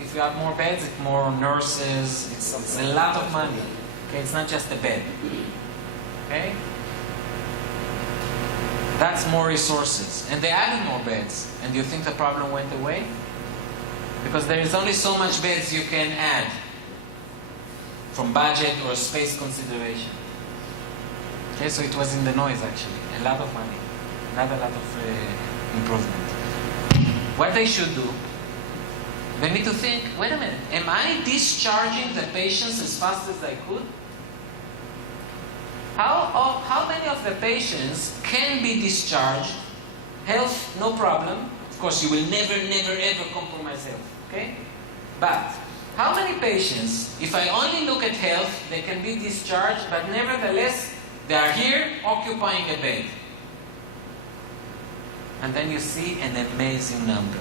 If you have more beds, it's more nurses. It's a lot of money. Okay, it's not just a bed. Okay? That's more resources. And they added more beds. And do you think the problem went away? Because there is only so much beds you can add from budget or space consideration. Okay, so it was in the noise actually. A lot of money. Not a lot of improvement. What they should do, they need to think, wait a minute, am I discharging the patients as fast as I could? How many of the patients can be discharged? Health, no problem. Of course, you will never, never, ever compromise health. Okay? But how many patients, if I only look at health, they can be discharged, but nevertheless, they are here occupying a bed? And then you see an amazing number.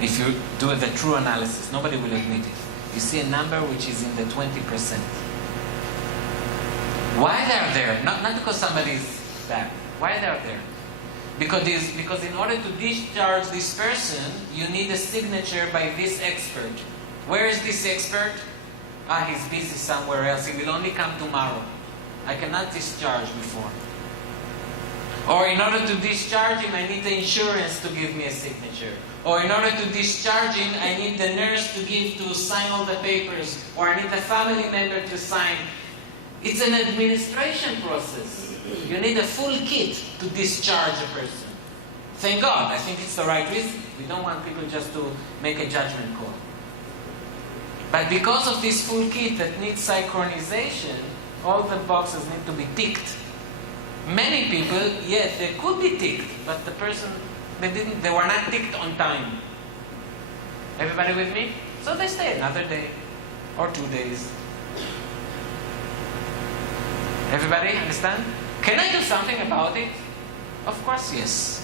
If you do the true analysis, nobody will admit it. You see a number which is in the 20%. Why they are there? Not because somebody is bad. Why they are there? Because in order to discharge this person, you need a signature by this expert. Where is this expert? He's busy somewhere else. He will only come tomorrow. I cannot discharge before. Or in order to discharge him, I need the insurance to give me a signature. Or in order to discharge him, I need the nurse to sign all the papers. Or I need the family member to sign. It's an administration process. You need a full kit to discharge a person. Thank God, I think it's the right reason. We don't want people just to make a judgment call. But because of this full kit that needs synchronization, all the boxes need to be ticked. Many people, yes, they could be ticked, but the person, they were not ticked on time. Everybody with me? So they stay another day or 2 days. Everybody understand? Can I do something about it? Of course, yes.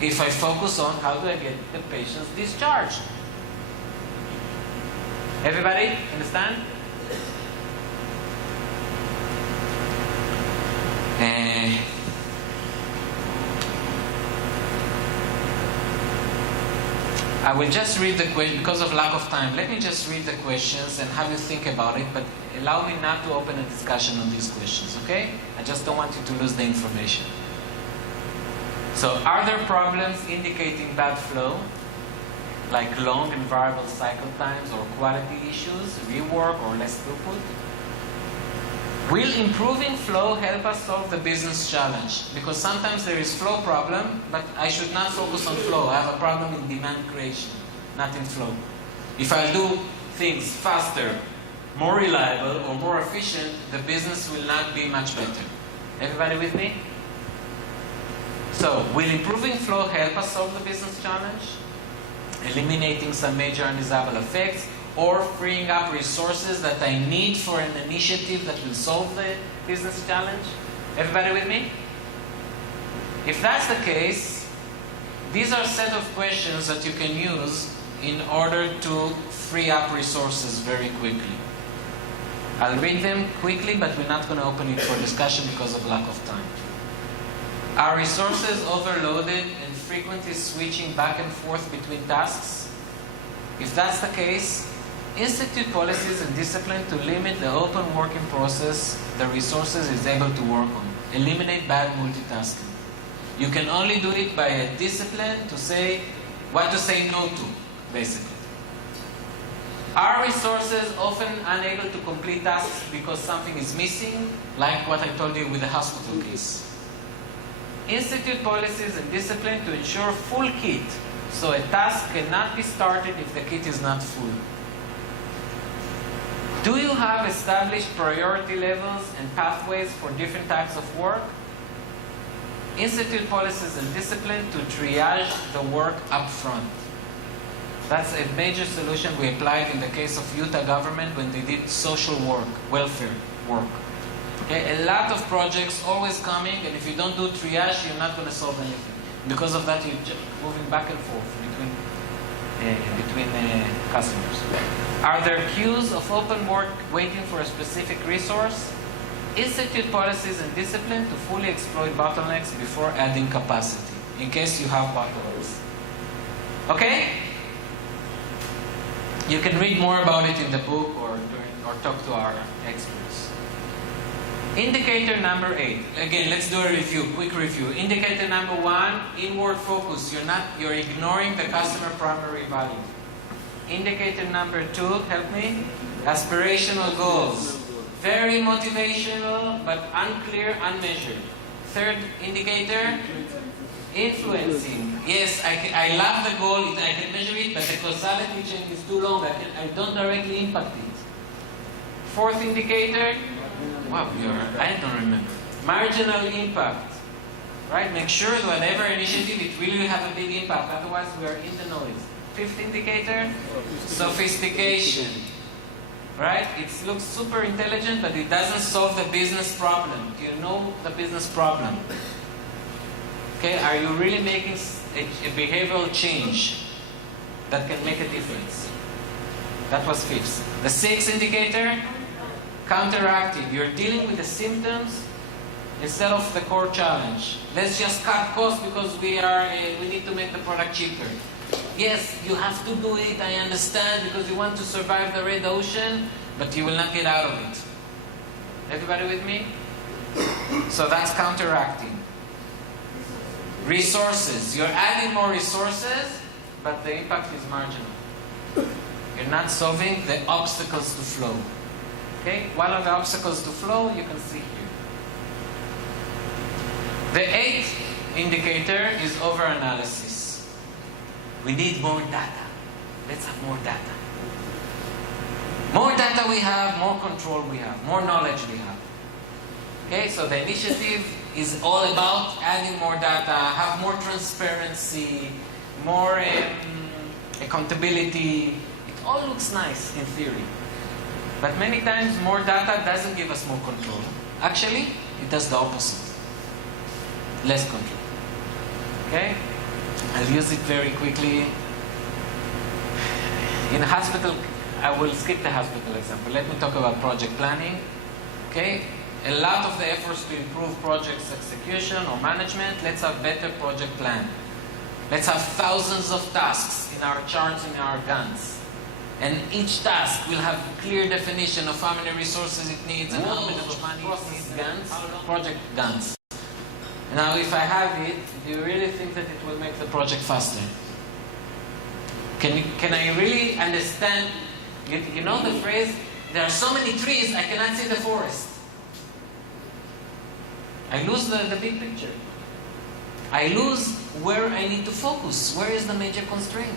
If I focus on how do I get the patients discharged. Everybody understand? I will just read the question because of lack of time. Let me just read the questions and have you think about it, but allow me not to open a discussion on these questions, okay? I just don't want you to lose the information. So, are there problems indicating bad flow, like long and variable cycle times or quality issues, rework or less throughput? Will improving flow help us solve the business challenge? Because sometimes there is flow problem, but I should not focus on flow. I have a problem in demand creation, not in flow. If I do things faster, more reliable, or more efficient, the business will not be much better. Everybody with me? So, will improving flow help us solve the business challenge? Eliminating some major undesirable effects, or freeing up resources that I need for an initiative that will solve the business challenge? Everybody with me? If that's the case, these are a set of questions that you can use in order to free up resources very quickly. I'll read them quickly, but we're not going to open it for discussion because of lack of time. Are resources overloaded and frequently switching back and forth between tasks? If that's the case, institute policies and discipline to limit the open working process the resources is able to work on. Eliminate bad multitasking. You can only do it by a discipline to say what to say no to, basically. Are resources often unable to complete tasks because something is missing, like what I told you with the hospital case? Institute policies and discipline to ensure full kit, so a task cannot be started if the kit is not full. Do you have established priority levels and pathways for different types of work? Institute policies and discipline to triage the work up front. That's a major solution we applied in the case of Utah government when they did social work, welfare work. Okay, a lot of projects always coming, and if you don't do triage, you're not going to solve anything. Because of that, you're just moving back and forth between customers. Are there queues of open work waiting for a specific resource? Institute policies and discipline to fully exploit bottlenecks before adding capacity, in case you have bottlenecks. Okay? You can read more about it in the book or talk to our experts. Indicator number 8. Again, let's do a review, quick review. Indicator number 1, inward focus. You're ignoring the customer primary value. Indicator number 2, help me. Aspirational goals. Very motivational, but unclear, unmeasured. Third indicator, influencing. Yes, I love the goal, I can measure it, but the causality chain is too long. I don't directly impact it. Fourth indicator, wow, I don't remember. Marginal impact. Right? Make sure that whatever initiative, it really have a big impact. Otherwise, we are in the noise. Fifth indicator, sophistication. Right? It looks super intelligent, but it doesn't solve the business problem. Do you know the business problem? Okay, are you really making a behavioral change that can make a difference? That was fifth. The sixth indicator, counteractive. You're dealing with the symptoms instead of the core challenge. Let's just cut costs because we need to make the product cheaper. Yes, you have to do it, I understand, because you want to survive the red ocean, but you will not get out of it. Everybody with me? So that's counteracting. Resources. You're adding more resources, but the impact is marginal. You're not solving the obstacles to flow. Okay? One of the obstacles to flow you can see here. The eighth indicator is over-analysis. We need more data. Let's have more data. More data we have, more control we have, more knowledge we have. Okay, so the initiative is all about adding more data, have more transparency, more accountability. It all looks nice in theory. But many times more data doesn't give us more control. Actually, it does the opposite. Less control. Okay? I'll use it very quickly. In a hospital, I will skip the hospital example. Let me talk about project planning. Okay? A lot of the efforts to improve projects execution or management, let's have better project plan. Let's have thousands of tasks in our charts, in our Gantt. And each task will have clear definition of how many resources it needs and how much money it needs. Gantt, project Gantt. Now, if I have it, do you really think that it will make the project faster? Can I really understand? You know the phrase, there are so many trees, I cannot see the forest. I lose the big picture. I lose where I need to focus. Where is the major constraint?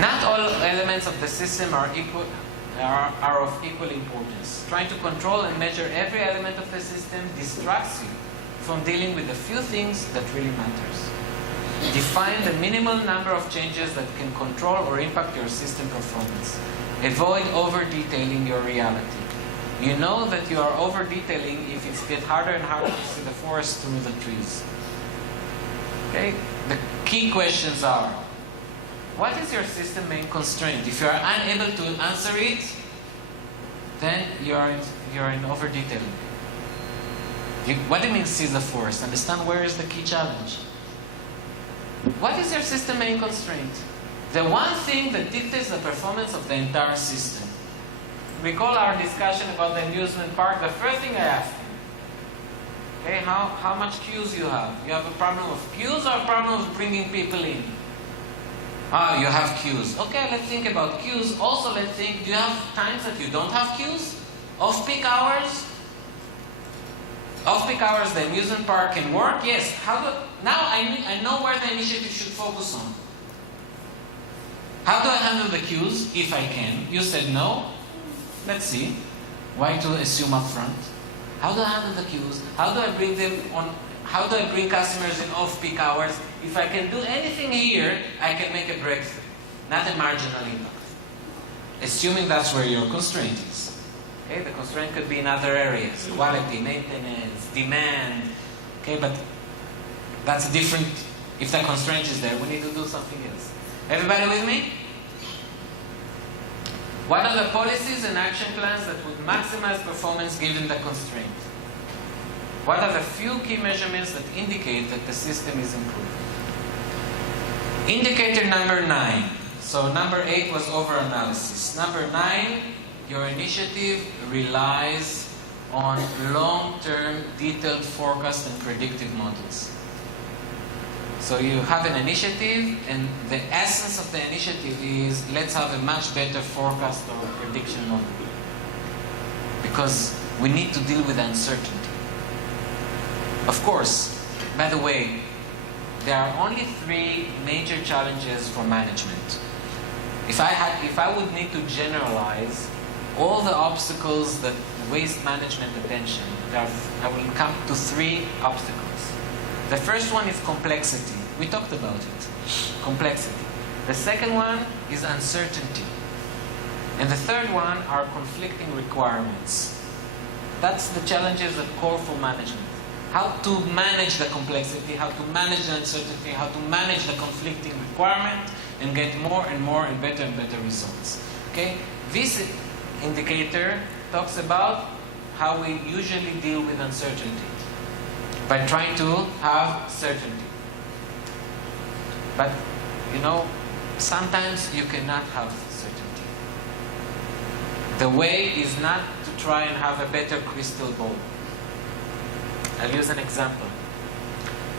Not all elements of the system are of equal importance. Trying to control and measure every element of the system distracts you from dealing with the few things that really matters. Define the minimal number of changes that can control or impact your system performance. Avoid over-detailing your reality. You know that you are over-detailing if it's get harder and harder to see the forest through the trees. Okay? The key questions are, what is your system main constraint? If you are unable to answer it, then you're in over-detailing. What do you mean see the forest? Understand where is the key challenge. What is your system main constraint? The one thing that dictates the performance of the entire system. Recall our discussion about the amusement park. The first thing I asked him, okay, how much queues you have? You have a problem of queues or a problem of bringing people in? Ah, you have queues. Okay, let's think about queues. Also, let's think, do you have times that you don't have queues? Off-peak hours? Off-peak hours, the amusement park can work? Yes. Now I know where the initiative should focus on. How do I handle the queues, if I can? You said no. Let's see. Why to assume up front? How do I handle the queues? How do I bring them on? How do I bring customers in off-peak hours? If I can do anything here, I can make a breakthrough, not a marginal impact. Assuming that's where your constraint is. Okay, the constraint could be in other areas, quality, maintenance, demand. Okay, but that's different. If the constraint is there, we need to do something else. Everybody with me? What are the policies and action plans that would maximize performance given the constraint? What are the few key measurements that indicate that the system is improving? Indicator number 9. So number 8 was over-analysis. Number 9, your initiative relies on long-term detailed forecast and predictive models. So you have an initiative, and the essence of the initiative is, let's have a much better forecast or prediction model. Because we need to deal with uncertainty. Of course, by the way, there are only 3 major challenges for management. If I would need to generalize all the obstacles that waste management attention, I will come to 3 obstacles. The first one is complexity. We talked about it. Complexity. The second one is uncertainty. And the third one are conflicting requirements. That's the challenges that call for management. How to manage the complexity, how to manage the uncertainty, how to manage the conflicting requirement, and get more and more and better results. Okay? This indicator talks about how we usually deal with uncertainty, by trying to have certainty. But, sometimes you cannot have certainty. The way is not to try and have a better crystal ball. I'll use an example.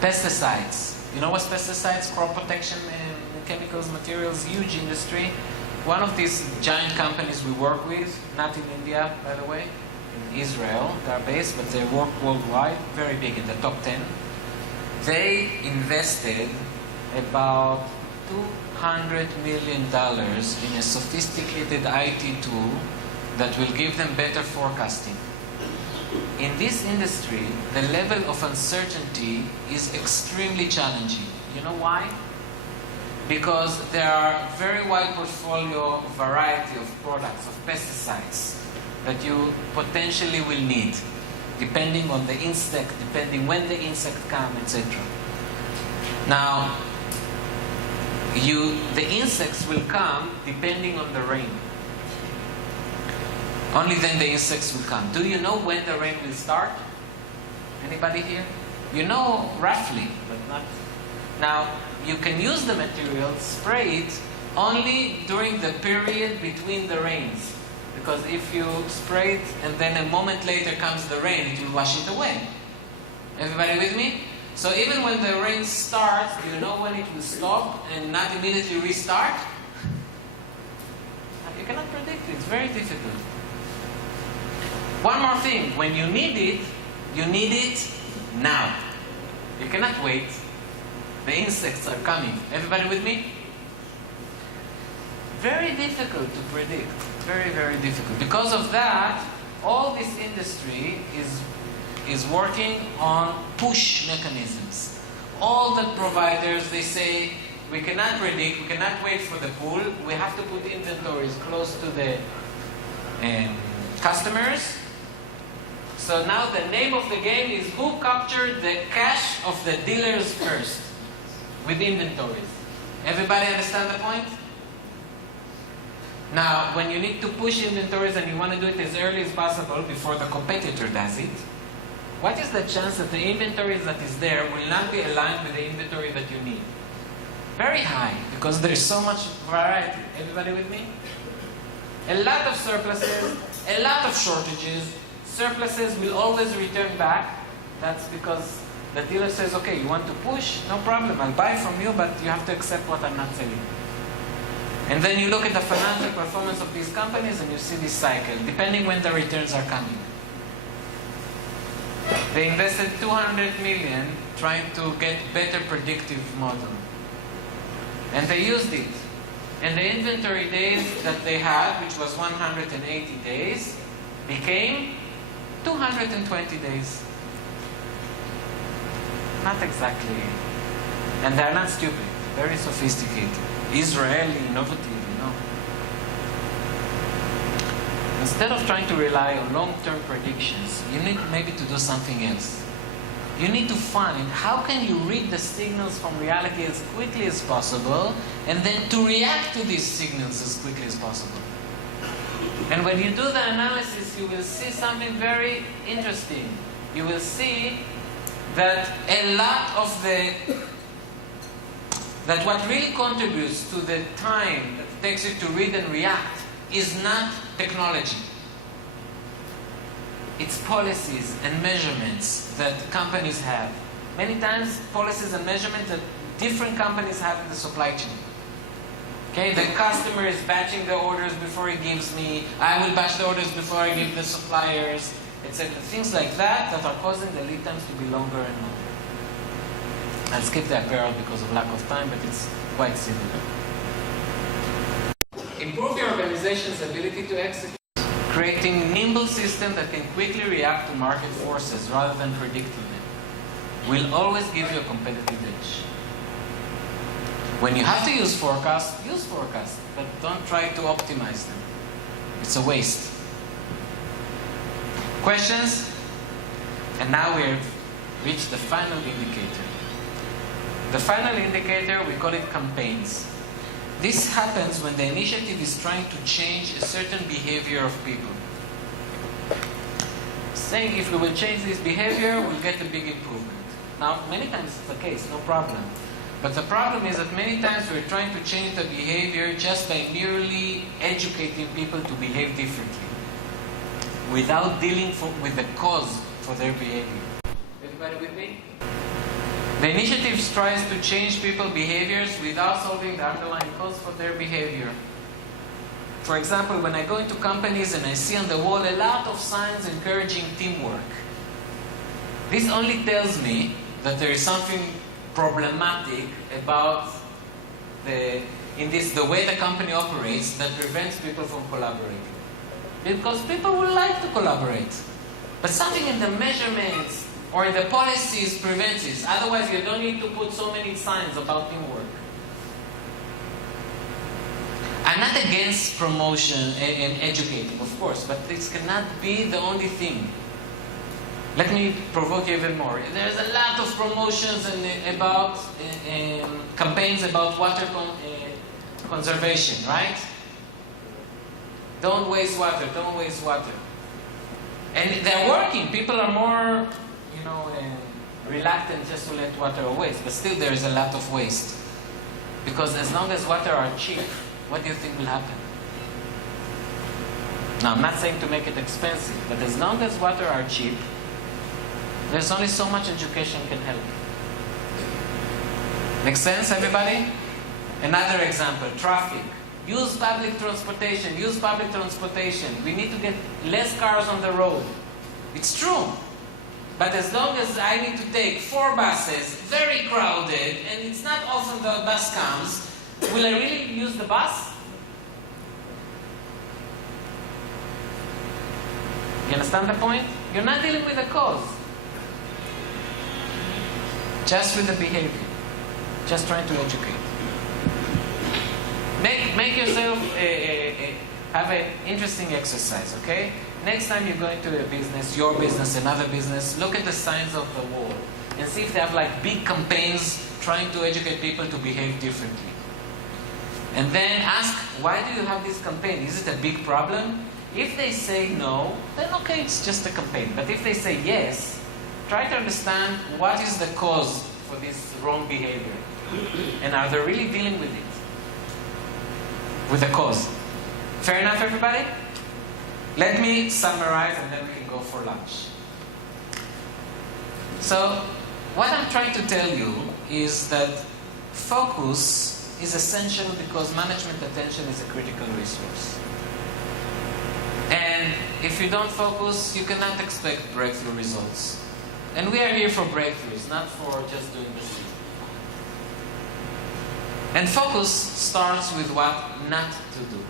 Pesticides. You know what's pesticides? Crop protection chemicals, materials, huge industry. One of these giant companies we work with, not in India, by the way, in Israel, they're based, but they work worldwide, very big, in the top 10. They invested about $200 million in a sophisticated IT tool that will give them better forecasting. In this industry, the level of uncertainty is extremely challenging. You know why? Because there are very wide portfolio variety of products, of pesticides, that you potentially will need, depending on the insect, depending when the insect comes, etc. Now, the insects will come depending on the rain. Only then the insects will come. Do you know when the rain will start? Anybody here? You know roughly, but not. Now, you can use the material, spray it, only during the period between the rains. Because if you spray it and then a moment later comes the rain, it will wash it away. Everybody with me? So even when the rain starts, do you know when it will stop and not immediately restart? You cannot predict it. It's very difficult. One more thing. When you need it now. You cannot wait. The insects are coming. Everybody with me? Very difficult to predict. Very, very difficult. Because of that, all this industry is working on push mechanisms. All the providers, they say, we cannot predict, we cannot wait for the pull, we have to put inventories close to the customers. So now the name of the game is who captured the cash of the dealers first with inventories. Everybody understand the point? Now, when you need to push inventories and you want to do it as early as possible before the competitor does it, what is the chance that the inventory that is there will not be aligned with the inventory that you need? Very high, because there is so much variety. Everybody with me? A lot of surpluses, a lot of shortages. Surpluses will always return back. That's because the dealer says, okay, you want to push? No problem, I'll buy from you, but you have to accept what I'm not selling. And then you look at the financial performance of these companies and you see this cycle, depending when the returns are coming. They invested $200 million trying to get better predictive model. And they used it. And the inventory days that they had, which was 180 days, became 220 days. Not exactly. And they're not stupid. Very sophisticated. Israeli, innovative, you know. Instead of trying to rely on long-term predictions, you need maybe to do something else. You need to find how can you read the signals from reality as quickly as possible and then to react to these signals as quickly as possible. And when you do the analysis, you will see something very interesting. You will see that that what really contributes to the time that it takes you to read and react is not technology. It's policies and measurements that companies have. Many times, policies and measurements that different companies have in the supply chain. Okay, the customer is batching the orders before he gives me. I will batch the orders before I give the suppliers, etc. Things like that are causing the lead times to be longer and longer. I'll skip the apparel because of lack of time, but it's quite similar. Improve your organization's ability to execute. Creating nimble system that can quickly react to market forces rather than predicting them will always give you a competitive edge. When you have to use forecasts, but don't try to optimize them. It's a waste. Questions? And now we've reached the final indicator. The final indicator, we call it campaigns. This happens when the initiative is trying to change a certain behavior of people. Saying if we will change this behavior, we'll get a big improvement. Now, many times it's the case, no problem. But the problem is that many times we're trying to change the behavior just by merely educating people to behave differently, without dealing with the cause for their behavior. Everybody with me? The initiative tries to change people's behaviors without solving the underlying cause for their behavior. For example, when I go into companies and I see on the wall a lot of signs encouraging teamwork, this only tells me that there is something problematic about the way the company operates that prevents people from collaborating. Because people would like to collaborate. But something in the measurements or in the policies prevents it. Otherwise, you don't need to put so many signs about teamwork. I'm not against promotion and educating, of course, but this cannot be the only thing. Let me provoke you even more. There's a lot of promotions and about campaigns about water conservation, right? Don't waste water, don't waste water. And they're working. People are more, reluctant just to let water waste. But still there is a lot of waste. Because as long as water are cheap, what do you think will happen? Now, I'm not saying to make it expensive, but as long as water are cheap, there's only so much education can help. Make sense, everybody? Another example, traffic. Use public transportation, use public transportation. We need to get less cars on the road. It's true. But as long as I need to take 4 buses, very crowded, and it's not often the bus comes, will I really use the bus? You understand the point? You're not dealing with the cause. Just with the behavior. Just trying to educate. Make yourself have an interesting exercise, okay? Next time you go into a business, your business, another business, look at the signs of the wall and see if they have like big campaigns trying to educate people to behave differently. And then ask, why do you have this campaign? Is it a big problem? If they say no, then okay, it's just a campaign. But if they say yes, try to understand what is the cause for this wrong behavior. And are they really dealing with it? With the cause. Fair enough, everybody? Let me summarize and then we can go for lunch. So, what I'm trying to tell you is that focus is essential because management attention is a critical resource. And if you don't focus, you cannot expect breakthrough results. And we are here for breakthroughs, not for just doing the thing. And focus starts with what not to do.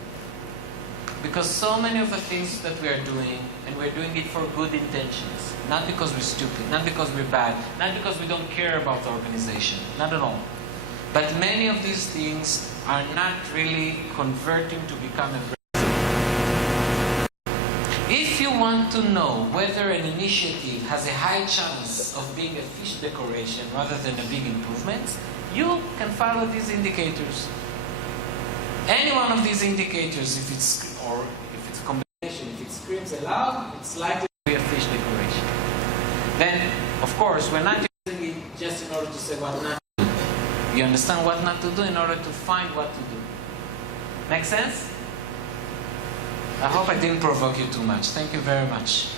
Because so many of the things that we are doing, and we're doing it for good intentions, not because we're stupid, not because we're bad, not because we don't care about the organization, not at all. But many of these things are not really converting to become a breakthrough. If you want to know whether an initiative has a high chance of being a fish decoration rather than a big improvement, you can follow these indicators. Any one of these indicators, if it's a combination, if it screams aloud, it's likely to be a fish decoration. Then, of course, we're not using it just in order to say what not to do. You understand what not to do in order to find what to do. Make sense? I hope I didn't provoke you too much. Thank you very much.